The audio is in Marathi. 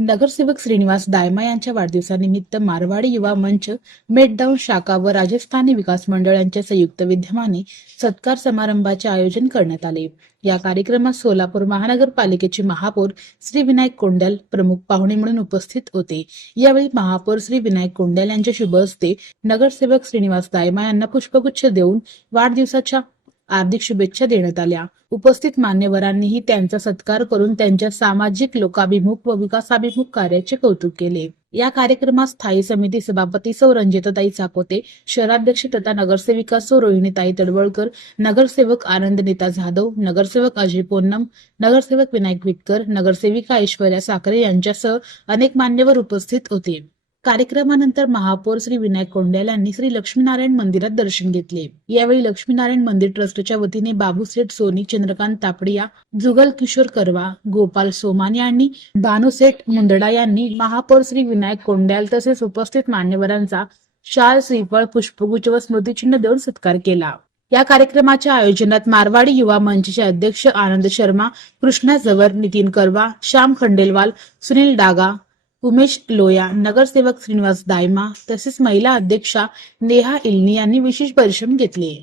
नगरसेवक श्रीनिवास दायमा यांच्या वाढदिवसानिमित्त मारवाडी युवा मंच, मेटडाऊन शाखा व राजस्थानी विकास मंडळ यांच्या संयुक्त विद्यमाने सत्कार समारंभाचे आयोजन करण्यात आले। या कार्यक्रमात सोलापूर महानगरपालिकेचे महापौर श्री विनायक कोंडल प्रमुख पाहुणे म्हणून उपस्थित होते। यावेळी महापौर श्री विनायक कोंडल यांच्या शुभ हस्ते नगरसेवक श्रीनिवास दायमा यांना पुष्पगुच्छ देऊन वाढदिवसाच्या हार्दिक शुभेच्छा देण्यात आल्या। उपस्थित मान्यवरांनीही त्यांचा सत्कार करून त्यांच्या सामाजिक, लोकाभिमुख व विकासाभिमुख कार्याचे कौतुक केले। या कार्यक्रमात स्थायी समिती सभापती सौ रंजिताताई चाकोते, शहराध्यक्ष तथा नगरसेविका सौ रोहिणीताई तडवळकर, नगरसेवक आनंद नेता जाधव, नगरसेवक अजय पोन्नम, नगरसेवक विनायक विटकर, नगरसेविका ऐश्वर्या साखरे यांच्यासह अनेक मान्यवर उपस्थित होते। कार्यक्रमानंतर महापौर श्री विनायक कोंडल यांनी श्री लक्ष्मीनारायण मंदिरात दर्शन घेतले। यावेळी लक्ष्मीनारायण मंदिर ट्रस्टच्या वतीने बाबूसेठ सोनी, चंद्रकांत तापडिया, जुगल किशोर करवा, गोपाल सोमानी आणि भानुसेठ मुंदडा यांनी महापौर श्री विनायक कोंडल तसेच उपस्थित मान्यवरांचा शाल, श्रीफळ, पुष्पगुच्छ व स्मृतिचिन्ह देऊन सत्कार केला। या कार्यक्रमाच्या आयोजनात मारवाडी युवा मंचचे अध्यक्ष आनंद शर्मा, कृष्णा जवर, नितीन करवा, श्याम खंडेलवाल, सुनील डागा, उमेश लोया, नगरसेवक श्रीनिवास दायमा तसेच महिला अध्यक्षा नेहा इल्नी यांनी विशेष परिश्रम घेतले।